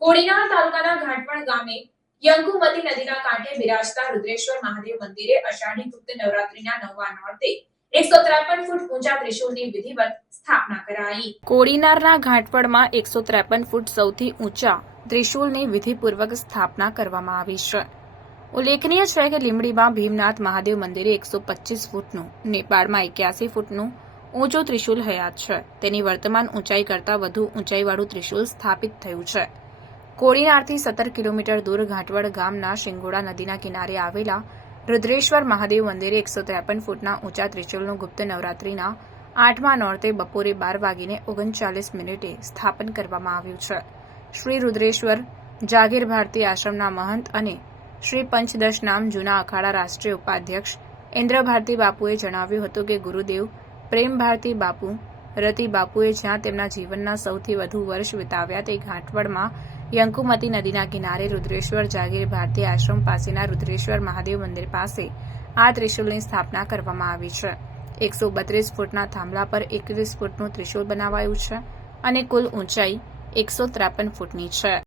કોડીનાર તાલુકાના ઘાટવણ ગામે યંકુમતી નદીના કાંઠે બિરાજતા રુદ્રેશ્વર મહાદેવ મંદિરે અષાઢી ગુપ્ત નવરાત્રિના નવમા નોરતે 153 ફૂટ ઊંચા ત્રિશૂળની વિધિવત સ્થાપના કરાઈ. કોડીનારના ઘાટવડમાં 153 ફૂટ સૌથી ઊંચા ત્રિશૂળની વિધિપૂર્વક સ્થાપના કરવામાં આવી છે. ઉલ્લેખનીય છે કે લીંબડીમાં ભીમનાથ મહાદેવ મંદિરે 125 ફૂટનું, નેપાળમાં 81 ફૂટનું ઊંચું ત્રિશૂલ હયાત છે. તેની વર્તમાન ઊંચાઈ કરતાં વધુ ઊંચાઈવાળું ત્રિશૂલ સ્થાપિત થયું છે. કોડીનારથી 17 કિલોમીટર દૂર ઘાટવડ ગામના શિંગોડા નદીના કિનારે આવેલા રુદ્રેશ્વર મહાદેવ મંદિરે 153 ફૂટના ઊંચા ત્રિશૂલનું ગુપ્ત નવરાત્રિના 8મા નોરતે બપોરે 12:39 સ્થાપન કરવામાં આવ્યું છે. શ્રી રુદ્રેશ્વર જાગીર ભારતી આશ્રમના મહંત અને શ્રી પંચદશનામ જૂના અખાડા રાષ્ટ્રીય ઉપાધ્યક્ષ ઇન્દ્ર ભારતી બાપુએ જણાવ્યું હતું કે ગુરુદેવ પ્રેમ ભારતી બાપુ રતિ બાપુએ જ્યાં તેમના જીવનના સૌથી વધુ વર્ષ વિતાવ્યા તે ઘાટવડમાં યંકુમતી નદીના કિનારે રુદ્રેશ્વર જાગીર ભારતી આશ્રમ પાસેના રુદ્રેશ્વર મહાદેવ મંદિર પાસે આ ત્રિશૂલની સ્થાપના કરવામાં આવી છે. 132 ફૂટના થાંભલા પર 21 ફૂટનું ત્રિશૂલ બનાવાયું છે અને કુલ ઊંચાઈ 153 ફૂટની છે.